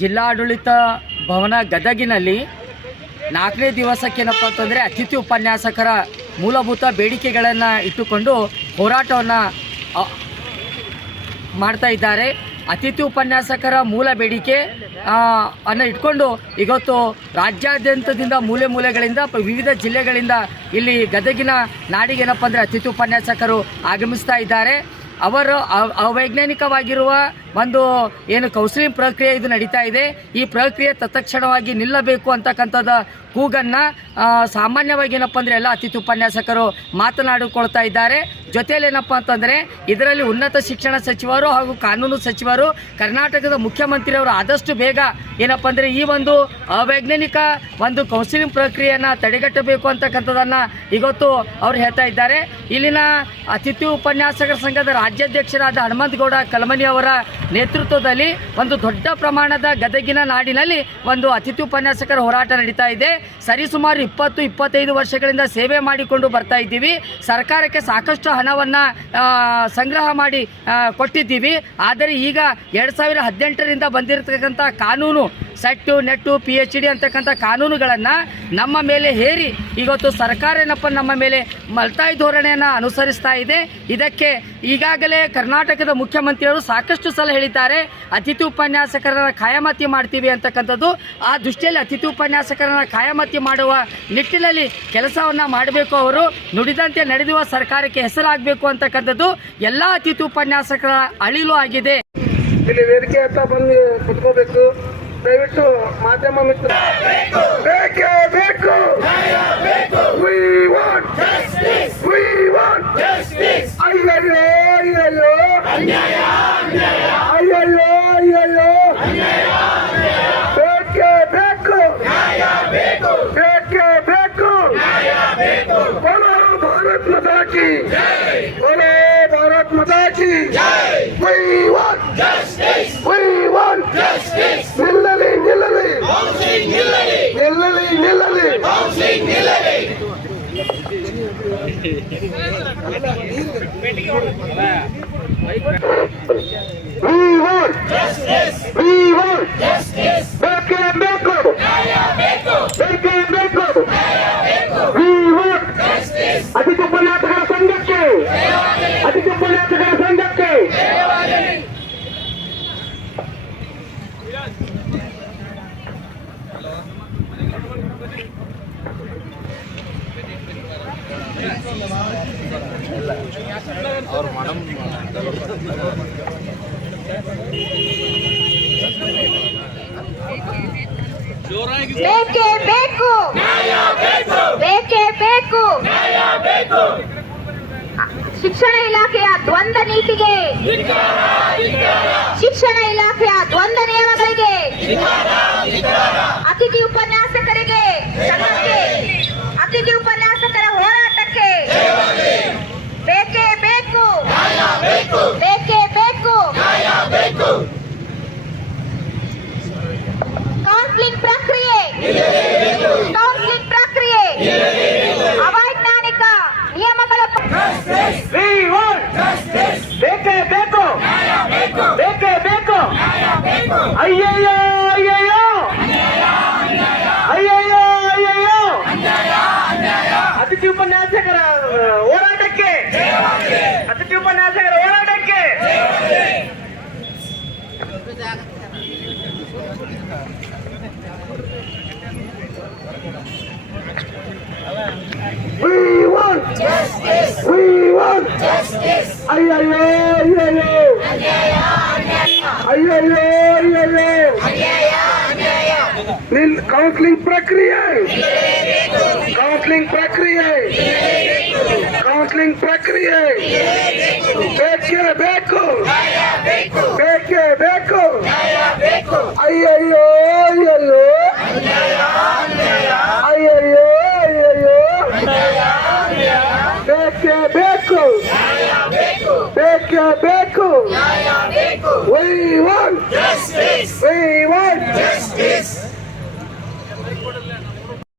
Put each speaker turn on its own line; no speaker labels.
ಜಿಲ್ಲಾಡಳಿತ ಭವನ ಗದಗಿನಲ್ಲಿ ನಾಲ್ಕನೇ ದಿವಸಕ್ಕೇನಪ್ಪ ಅಂತಂದರೆ ಅತಿಥಿ ಉಪನ್ಯಾಸಕರ ಮೂಲಭೂತ ಬೇಡಿಕೆಗಳನ್ನು ಇಟ್ಟುಕೊಂಡು ಹೋರಾಟವನ್ನು ಮಾಡ್ತಾ ಇದ್ದಾರೆ. ಅತಿಥಿ ಉಪನ್ಯಾಸಕರ ಮೂಲ ಬೇಡಿಕೆ ಅನ್ನು ಇಟ್ಕೊಂಡು ಇವತ್ತು ರಾಜ್ಯಾದ್ಯಂತದಿಂದ ಮೂಲೆ ಮೂಲೆಗಳಿಂದ ವಿವಿಧ ಜಿಲ್ಲೆಗಳಿಂದ ಇಲ್ಲಿ ಗದಗಿನ ನಾಡಿಗೆ ಏನಪ್ಪ ಅಂದರೆ ಅತಿಥಿ ಉಪನ್ಯಾಸಕರು ಆಗಮಿಸ್ತಾ ಇದ್ದಾರೆ. ಅವರು ಅವೈಜ್ಞಾನಿಕವಾಗಿರುವ ಒಂದು ಏನು ಕೌನ್ಸಿಲಿಂಗ್ ಪ್ರಕ್ರಿಯೆ ಇದು ನಡೀತಾ ಇದೆ. ಈ ಪ್ರಕ್ರಿಯೆ ತತ್ಕ್ಷಣವಾಗಿ ನಿಲ್ಲಬೇಕು ಅಂತಕ್ಕಂಥದ್ದು ಕೂಗನ್ನು ಸಾಮಾನ್ಯವಾಗಿ ಏನಪ್ಪ ಅಂದರೆ ಎಲ್ಲ ಅತಿಥಿ ಉಪನ್ಯಾಸಕರು ಮಾತನಾಡಿಕೊಳ್ತಾ ಇದ್ದಾರೆ. ಜೊತೆಯಲ್ಲಿ ಏನಪ್ಪ ಅಂತಂದರೆ ಇದರಲ್ಲಿ ಉನ್ನತ ಶಿಕ್ಷಣ ಸಚಿವರು ಹಾಗೂ ಕಾನೂನು ಸಚಿವರು, ಕರ್ನಾಟಕದ ಮುಖ್ಯಮಂತ್ರಿಯವರು ಆದಷ್ಟು ಬೇಗ ಏನಪ್ಪ ಅಂದರೆ ಈ ಒಂದು ಅವೈಜ್ಞಾನಿಕ ಒಂದು ಕೌನ್ಸಿಲಿಂಗ್ ಪ್ರಕ್ರಿಯೆಯನ್ನು ತಡೆಗಟ್ಟಬೇಕು ಅಂತಕ್ಕಂಥದ್ದನ್ನು ಇವತ್ತು ಅವ್ರು ಹೇಳ್ತಾ ಇದ್ದಾರೆ. ಇಲ್ಲಿನ ಅತಿಥಿ ಉಪನ್ಯಾಸಕರ ಸಂಘದ ರಾಜ್ಯಾಧ್ಯಕ್ಷರಾದ ಹನುಮಂತಗೌಡ ಕಲಮನಿ ಅವರ ನೇತೃತ್ವದಲ್ಲಿ ಒಂದು ದೊಡ್ಡ ಪ್ರಮಾಣದ ಗದಗಿನ ನಾಡಿನಲ್ಲಿ ಒಂದು ಅತಿಥಿ ಉಪನ್ಯಾಸಕರ ಹೋರಾಟ ನಡೀತಾ ಇದೆ. ಸರಿಸುಮಾರು ಇಪ್ಪತ್ತು, ಇಪ್ಪತ್ತೈದು ವರ್ಷಗಳಿಂದ ಸೇವೆ ಮಾಡಿಕೊಂಡು ಬರ್ತಾ ಇದ್ದೀವಿ. ಸರ್ಕಾರಕ್ಕೆ ಸಾಕಷ್ಟು ಹಣವನ್ನು ಸಂಗ್ರಹ ಮಾಡಿ ಕೊಟ್ಟಿದ್ದೀವಿ. ಆದರೆ ಈಗ ಎರಡು ಸಾವಿರ ಹದಿನೆಂಟರಿಂದ ಬಂದಿರತಕ್ಕಂಥ ಕಾನೂನು, ಸೆಟ್ಟು, ನೆಟ್ಟು ಪಿ ಎಚ್ ಡಿ ಅಂತಕ್ಕಂಥ ಕಾನೂನುಗಳನ್ನು ನಮ್ಮ ಮೇಲೆ ಹೇರಿ ಇವತ್ತು ಸರ್ಕಾರ ಏನಪ್ಪ ನಮ್ಮ ಮೇಲೆ ಮಲ್ತಾಯಿ ಧೋರಣೆಯನ್ನು ಅನುಸರಿಸ್ತಾ ಇದೆ. ಇದಕ್ಕೆ ಈಗಾಗಲೇ ಕರ್ನಾಟಕದ ಮುಖ್ಯಮಂತ್ರಿಯವರು ಸಾಕಷ್ಟು ಸಲ ಹೇಳಿದ್ದಾರೆ, ಅತಿಥಿ ಉಪನ್ಯಾಸಕರನ್ನು ಖಾಯಮತಿ ಮಾಡ್ತೀವಿ ಅಂತಕ್ಕಂಥದ್ದು. ಆ ದೃಷ್ಟಿಯಲ್ಲಿ ಅತಿಥಿ ಉಪನ್ಯಾಸಕರನ್ನು ಖಾಯಮತಿ ಮಾಡುವ ನಿಟ್ಟಿನಲ್ಲಿ ಕೆಲಸವನ್ನು ಮಾಡಬೇಕು ಅವರು. ನುಡಿದಂತೆ ನಡೆದಿರುವ ಸರ್ಕಾರಕ್ಕೆ ಹೆಸರಾಗಬೇಕು ಅಂತಕ್ಕಂಥದ್ದು ಎಲ್ಲ ಅತಿಥಿ ಉಪನ್ಯಾಸಕರ ಅಳಿಲು ಆಗಿದೆ.
ಇಲ್ಲಿ ವೇದಿಕೆ ಅಂತ ಬಂದು ಕುತ್ಕೋಬೇಕು. ದಯವಿಟ್ಟು ಮಾಧ್ಯಮ ಮಿತ್ರ ಬೇಕೇ ಬೇಕು. We want We want ಅಯ್ಯಯ್ಯೋ ಅಯ್ಯಯ್ಯೋ ಅಯ್ಯಯ್ಯೋ ಅಯ್ಯಯ್ಯೋ ಬೇಕೇ ಬೇಕು. ಬೇಕೇ ಬೇಕು. भारत माता की बोलो भारत माता की We want We want ನಿಲ್ಲಲಿ ನಿಲ್ಲಲಿ ನಿಲ್ಲಲಿ ನಿಲ್ಲಲಿ We want We want ಬೇಕೇ ಬೇಕು ಬೇಕೇ ಬೇಕು
ಬೇಕೇ ಬೇಕು. ಬೇಕೇ ಬೇಕು. ಶಿಕ್ಷಣ ಇಲಾಖೆಯ ದ್ವಂದ್ವ ನೀತಿಗೆ. ಶಿಕ್ಷಣ ಇಲಾಖೆಯ ದ್ವಂದ್ವ ನಿಯಮಗಳಿಗೆ. ಅತಿಥಿ ಉಪನ್ಯಾಸಕರಿಗೆ ಸಂಘಕ್ಕೆ ಅತಿಥಿ ಉಪನ್ಯಾಸಕರ ಹೋರಾಟಕ್ಕೆ ಬೇಕೇ ಬೇಕು ಬೇಕೇ ಬೇಕು ಕೌನ್ಸಿಲಿಂಗ್ ಪ್ರಕ್ರಿಯೆ ಕೌನ್ಸಿಲಿಂಗ್ ಪ್ರಕ್ರಿಯೆ ಅವೈಜ್ಞಾನಿಕ ನಿಯಮಗಳ ಪ-
We want ಬೇಕೇ ಬೇಕು ಬೇಕೇ ಬೇಕು ಅಯ್ಯಯ್ಯೋ ಅಯ್ಯಯ್ಯೋ ಅಯ್ಯಯ್ಯೋ ಅಯ್ಯಯ್ಯೋ ಅತಿಥಿ ಉಪನ್ಯಾಸಕರ ಹೋರಾಟಕ್ಕೆ ಅತಿಥಿ ಉಪನ್ಯಾಸಕರ ಹೋರಾಟಕ್ಕೆ We want We want ಅಯ್ಯಯ್ಯೋ ಅಯ್ಯಯ್ಯೋ ಅಯ್ಯಯ್ಯೋ ಅಯ್ಯಯ್ಯೋ ನಿಲ್ ಕೌನ್ಸಿಲಿಂಗ್ ಪ್ರಕ್ರಿಯೆ ಕೌನ್ಸಿಲಿಂಗ್ ಪ್ರಕ್ರಿಯೆ ಕೌನ್ಸಿಲಿಂಗ್ ಪ್ರಕ್ರಿಯೆ ಬೇಕೇ ಬೇಕು ಬೇಕೇ ಬೇಕು ಅಯ್ಯಯ್ಯೋ ಅಯ್ಯಯ್ಯೋ ಬೇಕೇ ಬೇಕು We want We want